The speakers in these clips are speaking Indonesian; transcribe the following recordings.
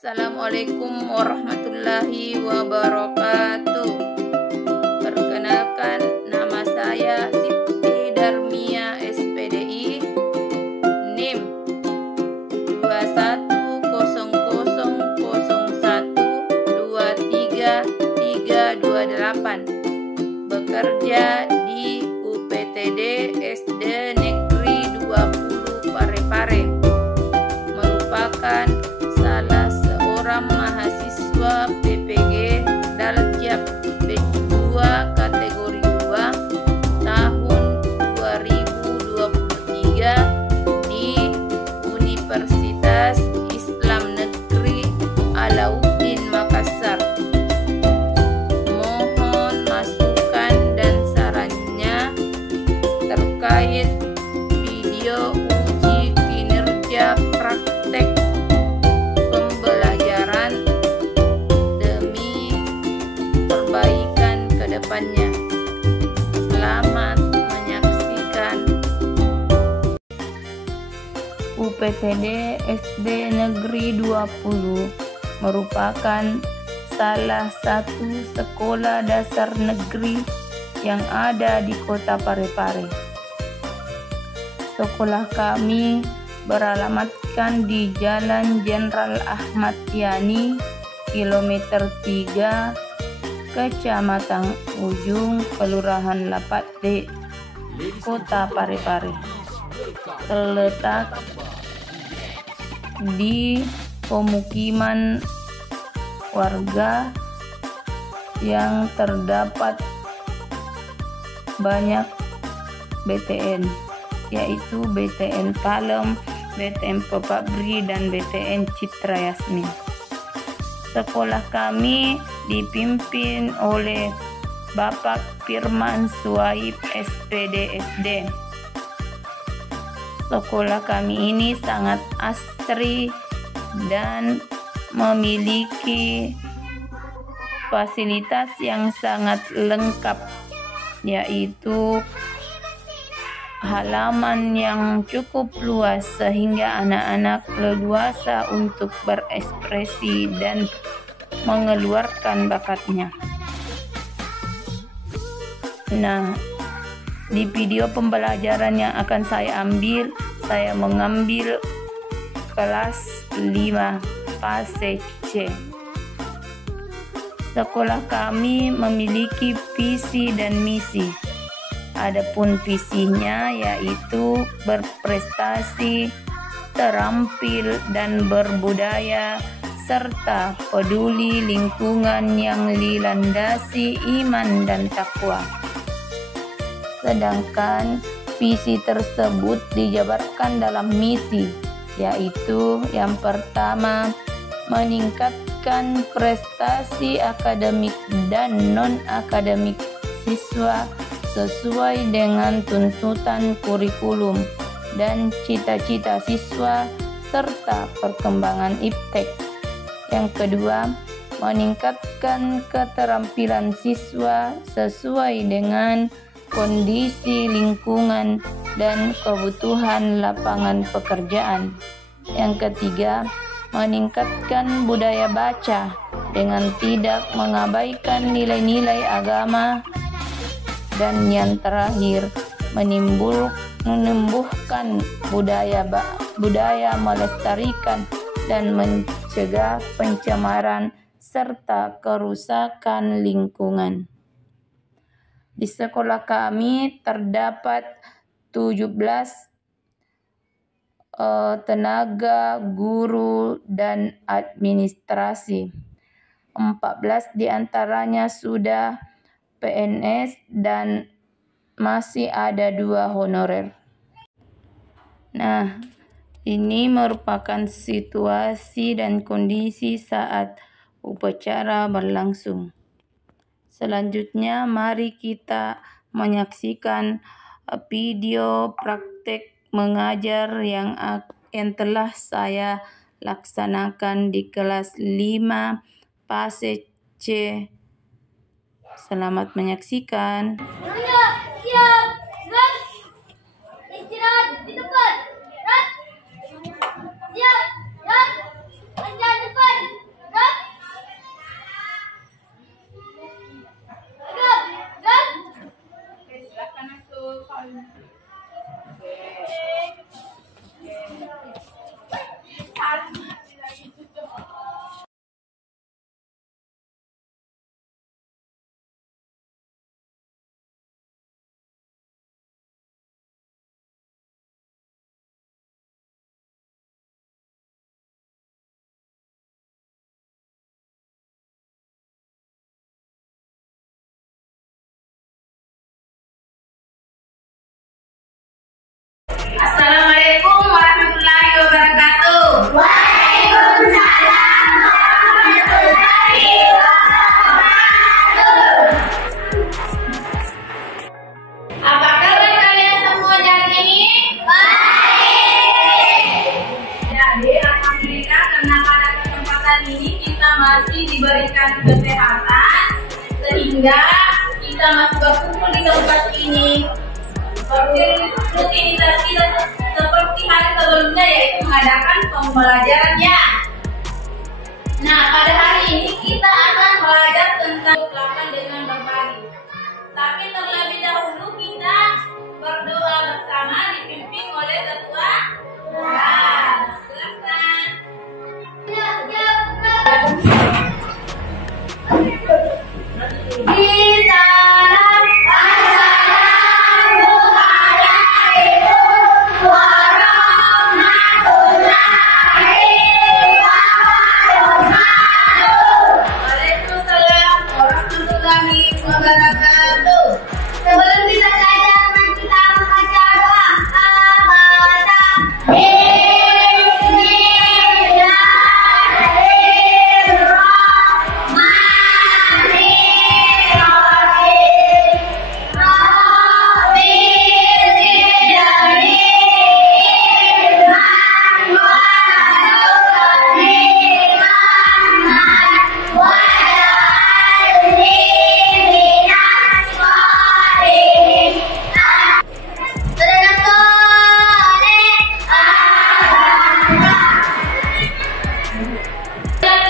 Assalamualaikum warahmatullahi wabarakatuh. Perkenalkan, nama saya Siti Darmia SPDI, NIM 21001012338, bekerja di UPTD SD Negeri 20 Parepare, merupakan salah seorang mahasiswa PPG Daljab B2 kategori 2 tahun 2023 di Universitas Islam Negeri Alauddin Makassar. Mohon masukan dan sarannya terkait video uji kinerja praktek pembelajaran demi perbaikan ke depannya. Selamat menyaksikan. UPTD SD Negeri 20 merupakan salah satu sekolah dasar negeri yang ada di Kota Parepare. Sekolah kami beralamatkan di Jalan Jenderal Ahmad Yani, kilometer 3, Kecamatan Ujung, Kelurahan Lapade, Kota Parepare. Terletak di pemukiman warga yang terdapat banyak BTN, yaitu BTN Palem, BTN Pepabri, dan BTN Citra Yasmin. Sekolah kami dipimpin oleh Bapak Firman Suhaib SPD SD. Sekolah kami ini sangat asri dan memiliki fasilitas yang sangat lengkap, yaitu halaman yang cukup luas sehingga anak-anak leluasa untuk berekspresi dan mengeluarkan bakatnya. Nah, di video pembelajaran yang akan saya ambil, saya mengambil kelas 5 fase C. Sekolah kami memiliki visi dan misi. Adapun visinya yaitu berprestasi, terampil dan berbudaya, serta peduli lingkungan yang dilandasi iman dan takwa. Sedangkan visi tersebut dijabarkan dalam misi, yaitu yang pertama, meningkatkan prestasi akademik dan non-akademik siswa sesuai dengan tuntutan kurikulum dan cita-cita siswa serta perkembangan iptek. Yang kedua, meningkatkan keterampilan siswa sesuai dengan kondisi lingkungan dan kebutuhan lapangan pekerjaan. Yang ketiga, meningkatkan budaya baca dengan tidak mengabaikan nilai-nilai agama. Dan yang terakhir, menumbuhkan budaya melestarikan dan mencegah pencemaran serta kerusakan lingkungan. Di sekolah kami terdapat 17 tenaga guru dan administrasi. 14 diantaranya sudah PNS dan masih ada 2 honorer. Nah, ini merupakan situasi dan kondisi saat upacara berlangsung. Selanjutnya, mari kita menyaksikan video praktek mengajar yang telah saya laksanakan di kelas 5 fase C. Selamat menyaksikan. Siap, istirahat di tempat. Siap, lanjut depan. pelajaran ini kita masih diberikan kesehatan, sehingga kita masih berkumpul di tempat ini. Seperti rutinitas kita seperti hari sebelumnya, yaitu mengadakan pembelajarannya. Nah, pada hari ini kita akan belajar tentang kehidupan dengan berbagi. Tapi terlebih dahulu kita berdoa bersama dipimpin oleh ketua. Silakan. Sebelum kita belajar, mari kita membaca doa.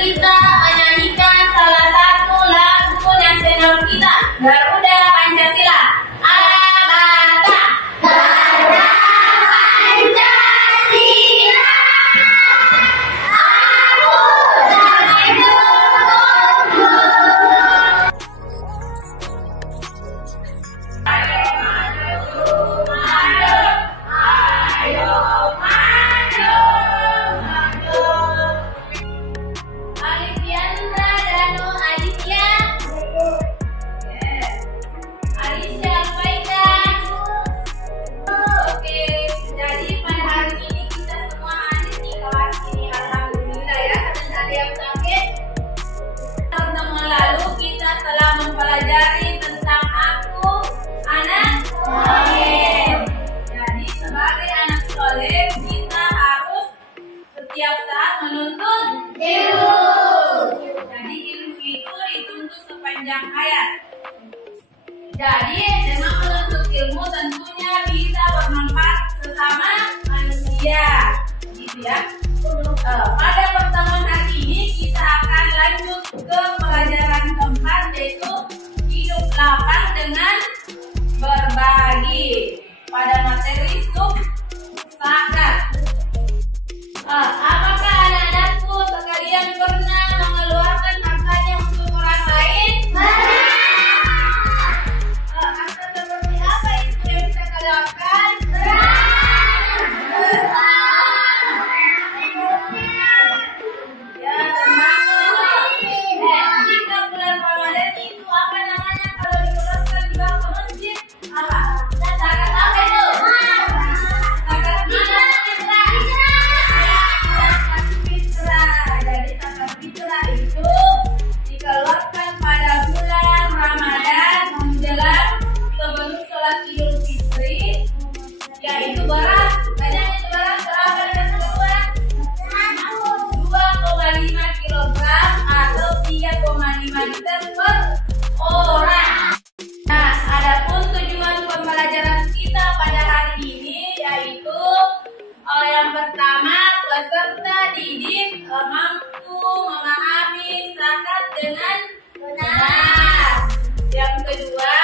Kita menyanyikan salah satu lagu nasional kita, Garuda Pancasila. Abata. Garuda Pancasila, aku tak menunggu. Mempelajari tentang aku anak soleh. Jadi sebagai anak soleh kita harus setiap saat menuntut ilmu. Jadi ilmu itu dituntut sepanjang hayat. Jadi dengan menuntut ilmu tentunya bisa bermanfaat sesama manusia, gitu ya. Pada pertemuan hari ini kita akan lanjut ke pelajaran keempat, yaitu hidup lapang dengan berbagi pada materi sub zakat. Apakah anak-anakku sekalian pernah mengeluarkan hartanya untuk orang lain? Harta seperti apa itu yang kita keluarkan? Jika bulan Ramadan itu apa namanya kalau dikeluarkan di bank masjid? Apa? Zakat apa itu? Zakat fitrah. Jadi zakat fitrah itu dikeluarkan pada bulan Ramadan menjelang sebelum sholat Idul Fitri, yaitu beras. Banyak itu beras berapa yang keluar? 2,5 kilogram atau 3,5 liter per orang. Nah, adapun tujuan pembelajaran kita pada hari ini yaitu yang pertama, peserta didik mampu memahami zakat dengan benar. Yang kedua,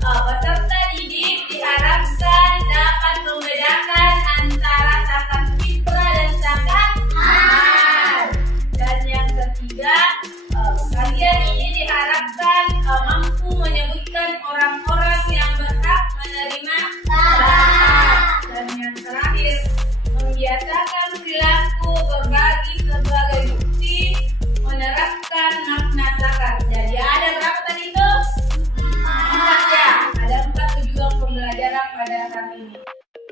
peserta didik diharapkan dapat membedakan antara zakat fitrah dan zakat mal. Dan yang ketiga, kalian ini diharapkan mampu menyebutkan orang-orang yang berhak menerima zakat. Dan yang terakhir, membiasakan perilaku berbagi sebagai bukti menerapkan makna zakat. Jadi ada berapa tadi itu? 4 ya. Ada 4 tujuan pembelajaran pada hari ini.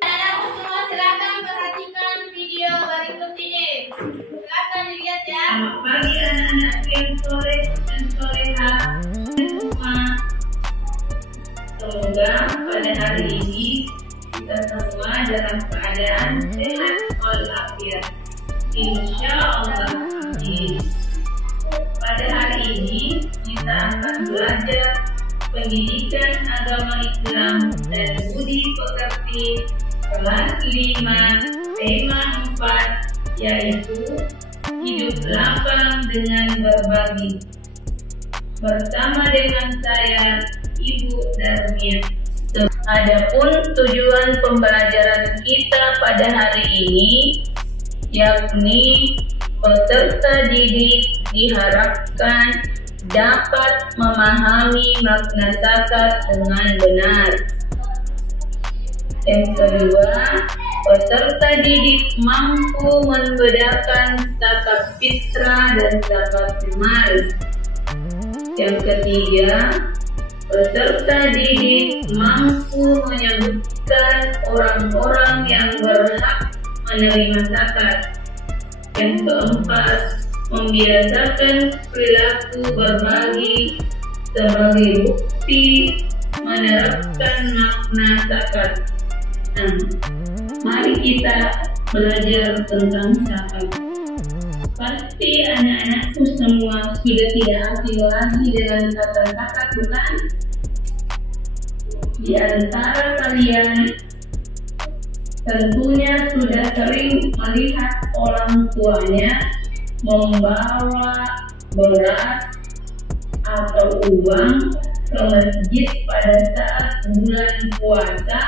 Anak-anakku semua silakan perhatikan video berikut ini. Silakan dilihat ya. Selamat pagi anak-anak yang soleh dan soleha semua. Semoga pada hari ini kita semua dalam keadaan sehat walafiat. Insya Allah. Amin. belajar pendidikan agama Islam dan budi pekerti kelas 5 tema 4 yaitu hidup lapang dengan berbagi. Bersama dengan saya, Ibu Darmia. Adapun tujuan pembelajaran kita pada hari ini yakni peserta didik diharapkan dapat memahami makna zakat dengan benar. Yang kedua, peserta didik mampu membedakan zakat fitrah dan zakat mal. Yang ketiga, peserta didik mampu menyebutkan orang-orang yang berhak menerima zakat. Yang keempat, membiasakan perilaku berbagi sebagai bukti menerapkan makna zakat. Nah, mari kita belajar tentang zakat. Pasti anak-anakku semua sudah tidak asing lagi dengan kata zakat, bukan? Di antara kalian tentunya sudah sering melihat orang tuanya membawa beras atau uang ke masjid pada saat bulan puasa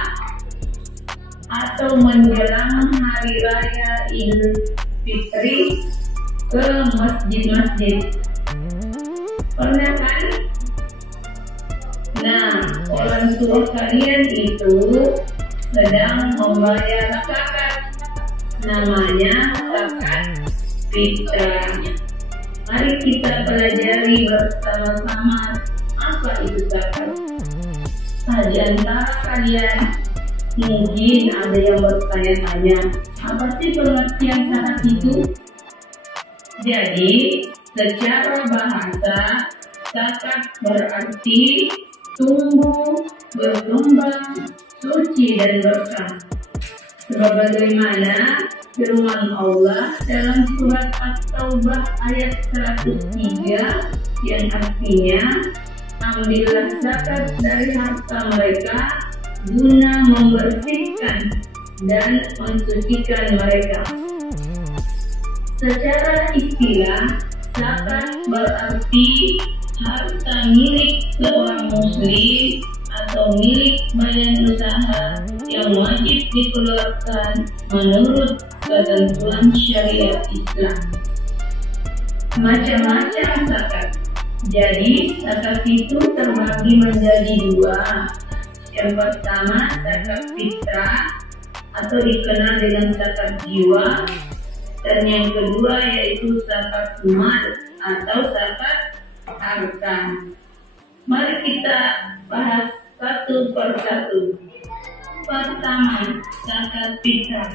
atau menjelang hari raya Idul Fitri ke masjid-masjid. Pernah kan? Nah, orang tua kalian itu sedang membayar zakat, namanya zakat fitrah. Mari kita pelajari bersama-sama apa itu zakat. Nah, di antara kalian mungkin ada yang bertanya-tanya, apa sih pengertian zakat itu? Jadi, secara bahasa, zakat berarti tumbuh, berkembang, suci dan berkah. Sebagaimana firman Allah dalam surat At-Taubah ayat 103 yang artinya, ambillah zakat dari harta mereka guna membersihkan dan mensucikan mereka. Secara istilah, zakat berarti harta milik seorang muslim atau milik badan usaha yang wajib dikeluarkan menurut ketentuan syariat Islam. Macam-macam zakat. Jadi zakat itu terbagi menjadi dua. Yang pertama zakat fitrah atau dikenal dengan zakat jiwa, dan yang kedua yaitu zakat mal atau zakat harta. Mari kita bahas satu persatu. Pertama, zakat fitrah.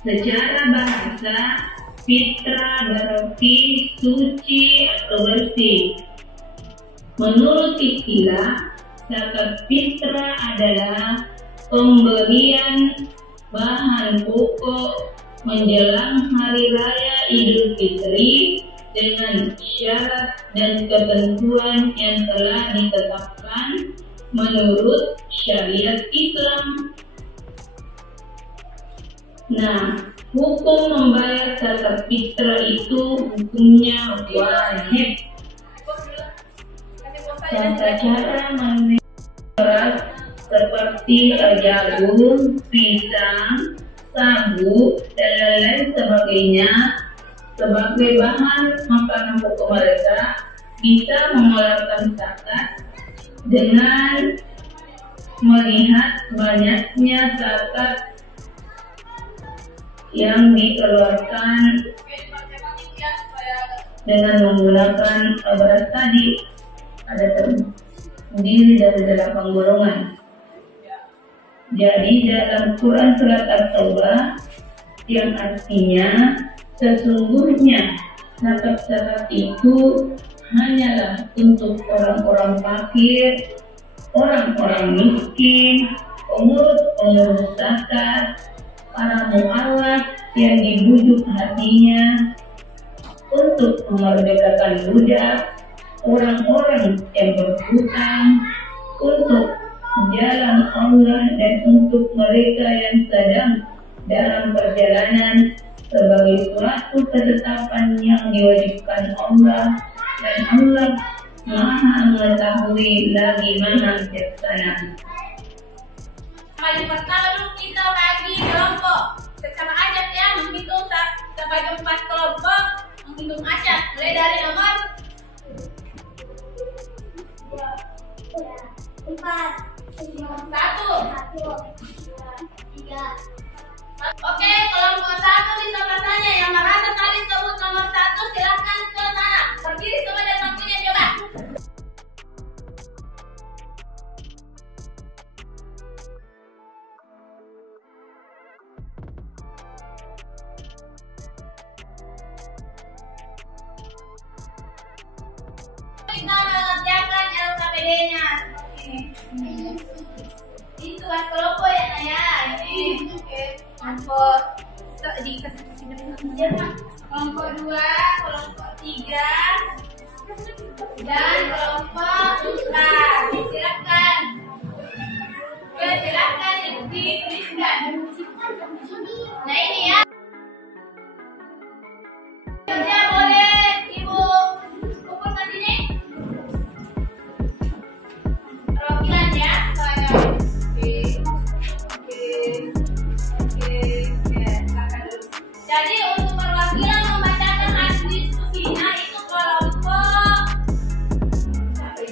Secara bahasa, fitrah berarti suci atau bersih. Menurut istilah, zakat fitrah adalah pemberian bahan pokok menjelang hari raya Idul Fitri dengan syarat dan ketentuan yang telah ditetapkan menurut syariat Islam. Nah, hukum membayar zakat fitrah itu hukumnya wajib. Tata cara menerima beras seperti jagung, pisang, sagu, dan lain-lain sebagainya sebagai bahan makanan pokok mereka bisa mengeluarkan zakat dengan melihat banyaknya zakat yang dikeluarkan dengan menggunakan beras tadi. Ada terdiri dari 8 golongan. Jadi dalam Quran surat At-Taubah yang artinya sesungguhnya zakat-zakat itu hanyalah untuk orang-orang fakir, orang-orang miskin, pengurus-pengurus zakat, para mu'alaf yang dibujuk hatinya untuk memerdekakan budak, orang-orang yang berhutang untuk jalan Allah dan untuk mereka yang sedang dalam perjalanan sebagai suatu ketetapan yang diwajibkan Allah, dan Allah Maha mengetahui lagi Maha bijaksana. Paling pertama dulu kita bagi kelompok. Secara acak ya, menghitung sampai 4 kelompok, menghitung acak. Mulai dari nomor 4, 1. 3. Oke, kelompok 1 di sebelah sana yang merasa tadi sebut nomor 1, silahkan ke sana. Berdiri semua dan waktunya coba. Kita mengerjakan LKPD-nya ini. Itu kan kelompok ya Naya. Ini oke. Kelompok kelompok 2, kelompok 3, dan kelompok 4. Silakan. Oke, silakan dituliskan. Nah ini ya. Kerja boleh Ibu ukur ke sini. Perwakilan ya, saya. Jadi untuk perwakilan membacakan hasil diskusinya itu kelompok 4.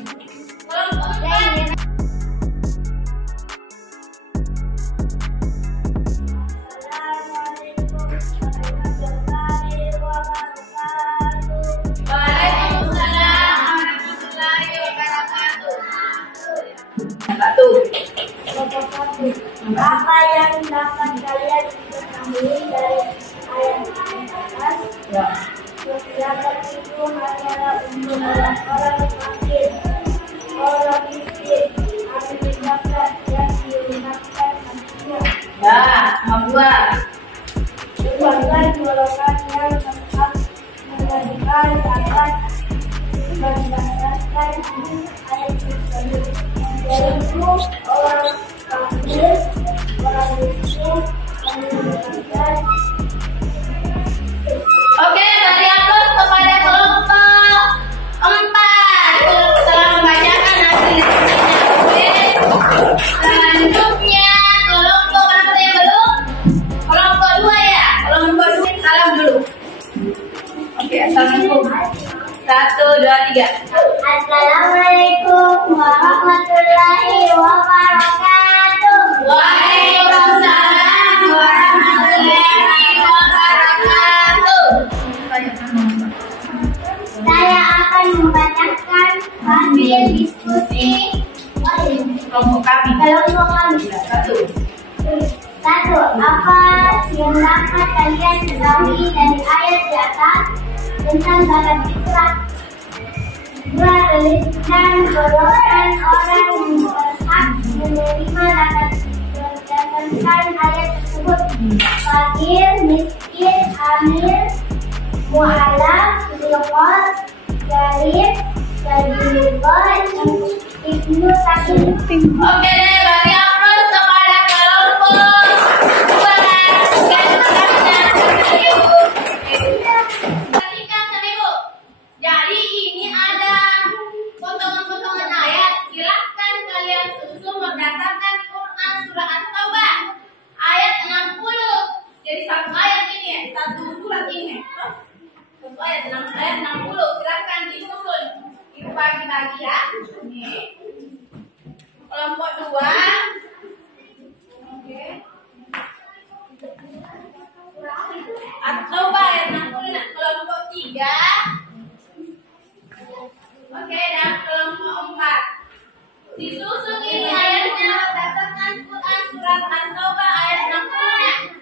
Waalaikumsalam warahmatullahi wabarakatuh. 1. Apa yang dapat kalian ketahui dari ayat atas? Masyarakat itu hanyalah untuk orang fakir, orang miskin, ahli zakat yang diundangkan manusia. Nomor 2. Sebagai golongan yang tetap mengajukan zakat berdasarkan ayat tersebut, yaitu orang fakir, orang miskin, ahli zakat. Oke, beri aplaus kepada kelompok 4 telah membacakan hasil diskusinya. Selanjutnya kelompok berapa yang belum? Kelompok 2 ya. Kelompok 2 salam dulu. Oke, assalamualaikum. 1, 2, 3. Assalamualaikum warahmatullahi wabarakatuh. Waalaikumsalam warahmatullahi wabarakatuh. Saya akan membacakan hasil diskusi Kelompok kami. kelompok kami. 1. Apa yang dapat kalian ketahui dari ayat di atas tentang zakat fitrah? 2. Tuliskan golongan orang yang berhak menerima zakat berdasarkan ayat tersebut: fakir, miskin, amil, mu'alaf, liqat, garib, sajilullah, ibnu sabil. Oke, beri aplaus kepada kelompok 2. Perhatikan sama Ibu. Jadi ini ada potongan-potongan ayat. Silahkan kalian susun berdasarkan Quran surah At-Taubah ayat 60. Jadi satu ayat ini ya, satu surat ini. Satu ayat 60. Silahkan disusun. Ibu bagi-bagi ya. Ini. Kelompok 2. Oke. At-Taubah ayat 60. Nah, kelompok 3. Oke, dan kelompok 4. Disusun ini ayatnya berdasarkan Quran surat At-Taubah ayat 60.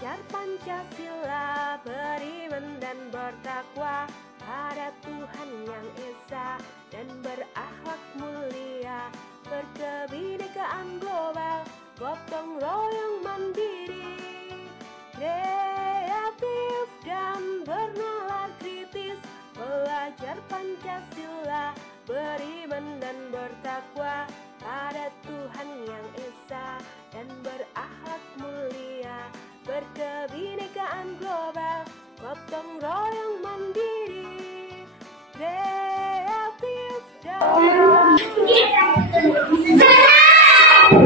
belajar Pancasila, beriman dan bertakwa pada Tuhan yang Esa, dan berakhlak mulia, berkebinekaan global, gotong royong mandiri, kreatif dan bernalar kritis, belajar Pancasila, beriman dan bertakwa pada Tuhan yang Esa, dan berakhlak mulia, berkebinekaan global, gotong royong mandiri, kreatif dan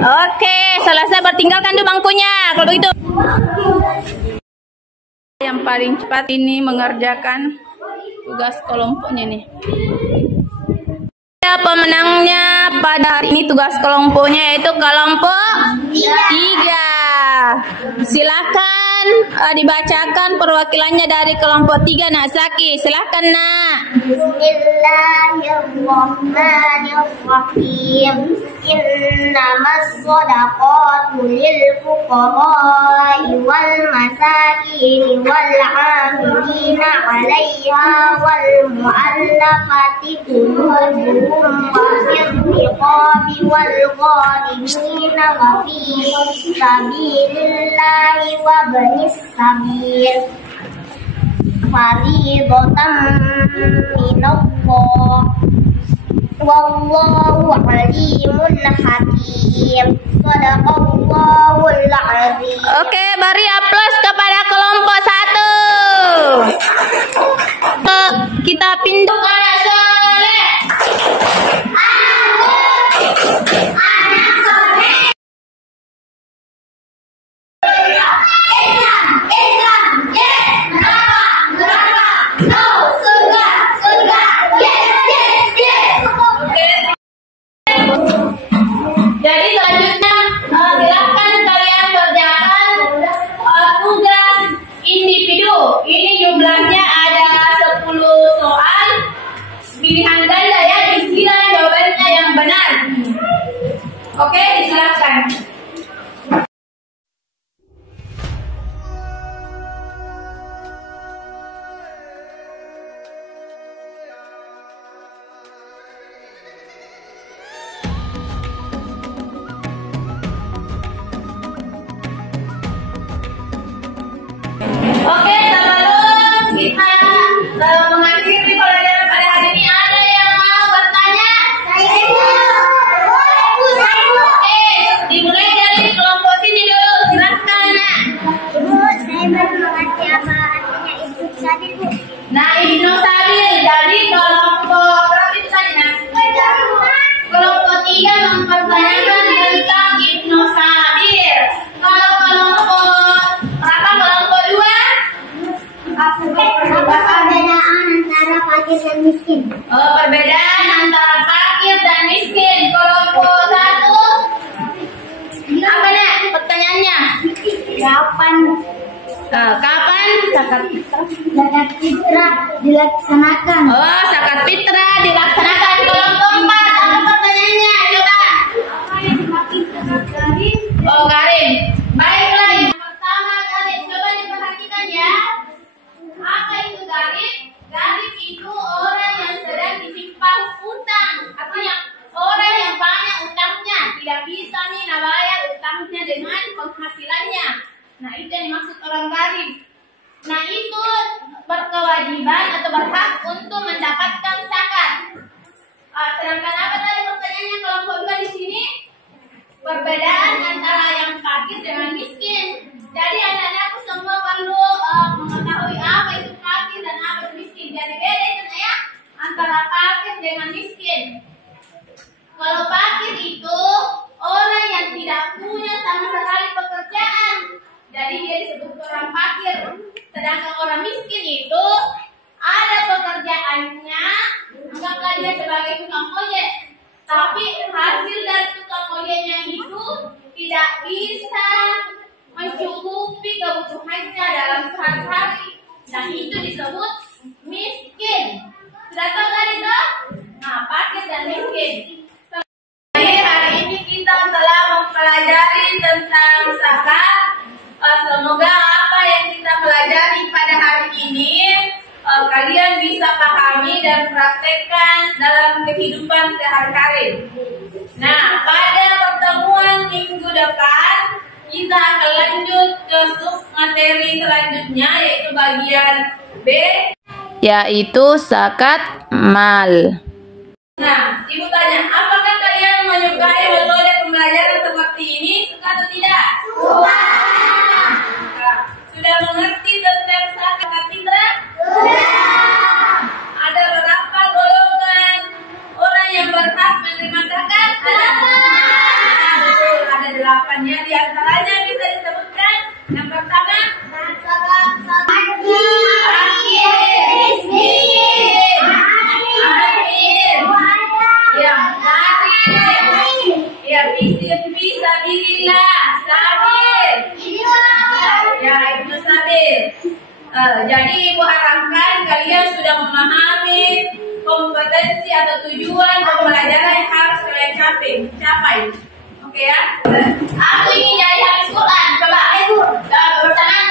Oke, selesai, bertinggalkan tuh bangkunya. Kalau begitu, yang paling cepat ini mengerjakan tugas kelompoknya nih. Pemenangnya pada hari ini tugas kelompoknya yaitu kelompok 3. Silakan dibacakan perwakilannya dari kelompok 3, Nak Zaki. Silakan, Nak. Bismillahirrahmanirrahim. Innamas shadaqatu lil fuqara'i wal masakin wal 'amilina 'alaiha wal mu'allafati qulubuhum wa fir riqabi wal gharimina wa fi sabilillahi wa banis sabil fariidatan minallah wallahu alimun hakim. Shadaqallahul azim. Oke, beri aplaus kepada kelompok 1. Kita pindah ke anak soleh. Anak soleh. Islam, yes. Neraka, no. Surga, yes. Oke. Jadi selanjutnya silakan kalian kerjakan tugas individu. Ini jumlahnya ada 10 soal. Pilihan ganda ya, isilah jawabannya yang benar. Oke, silakan. Oke, sebelum kita mengakhiri pelajaran pada hari ini, ada yang mau bertanya? Oke, dimulai dari kelompok sini dulu. Silakan, Nak. Ibu, saya baru mengerti apa artinya Ibnu Sabil, Bu. Nah, Ibnu Sabil. Jadi kelompok berapa itu tadi, Nak? Kelompok 3 mempertanyakan tentang Ibnu Sabil. Kalau kelompok berapa? Kelompok 2? Apa perbedaan antara fakir dan miskin? Perbedaan antara fakir dan miskin. Kelompok 1 apa, Nak? Pertanyaannya kapan zakat fitrah dilaksanakan? zakat fitrah dilaksanakan. Kelompok 4 apa pertanyaannya? Coba Karin. Baiklah, yang pertama Karin, coba diperhatikan ya. Apa itu garib? Garib itu orang yang sedang ditimpa utang. Artinya orang yang banyak utangnya, tidak bisa nih bayar utangnya dengan penghasilannya. Nah, itu yang dimaksud orang garib. Nah, itu berkewajiban atau berhak untuk mendapatkan zakat. Sedangkan apa tadi pertanyaannya kelompok 2 di sini? Perbedaan antara yang fakir dengan miskin. Jadi anak-anakku semua perlu mengetahui apa itu fakir dan apa itu miskin. Jadi beda itu ya antara fakir dengan miskin. Kalau fakir itu orang yang tidak punya sama sekali pekerjaan, jadi dia disebut orang fakir. Sedangkan orang miskin itu ada pekerjaannya, anggaplah dia sebagai tukang ojek, tapi hasil dari tukang ojeknya itu tidak bisa mencukupi kebutuhannya dalam sehari-hari. Nah, itu disebut miskin. Sudah tahu kan itu? Nah, fakir dan miskin. Hari ini kita telah mempelajari tentang zakat. Semoga apa kalian praktekkan dalam kehidupan sehari-hari. Nah, pada pertemuan minggu depan kita akan lanjut ke sub materi selanjutnya, yaitu bagian B, yaitu zakat mal. Nah, Ibu tanya, apakah kalian menyukai metode pembelajaran seperti ini? Suka atau tidak? Suka. Sudah mengerti tentang zakat fitrah? Sudah. Ada berapa golongan orang yang berhak menerima zakat? Ada. Betul, ada 8 ya. Di antaranya bisa disebutkan. Yang pertama, jadi Ibu harapkan kalian sudah memahami kompetensi atau tujuan pembelajaran yang harus kalian capai. Oke ya? Aku ingin jadi habis Quran. Coba, bersamaan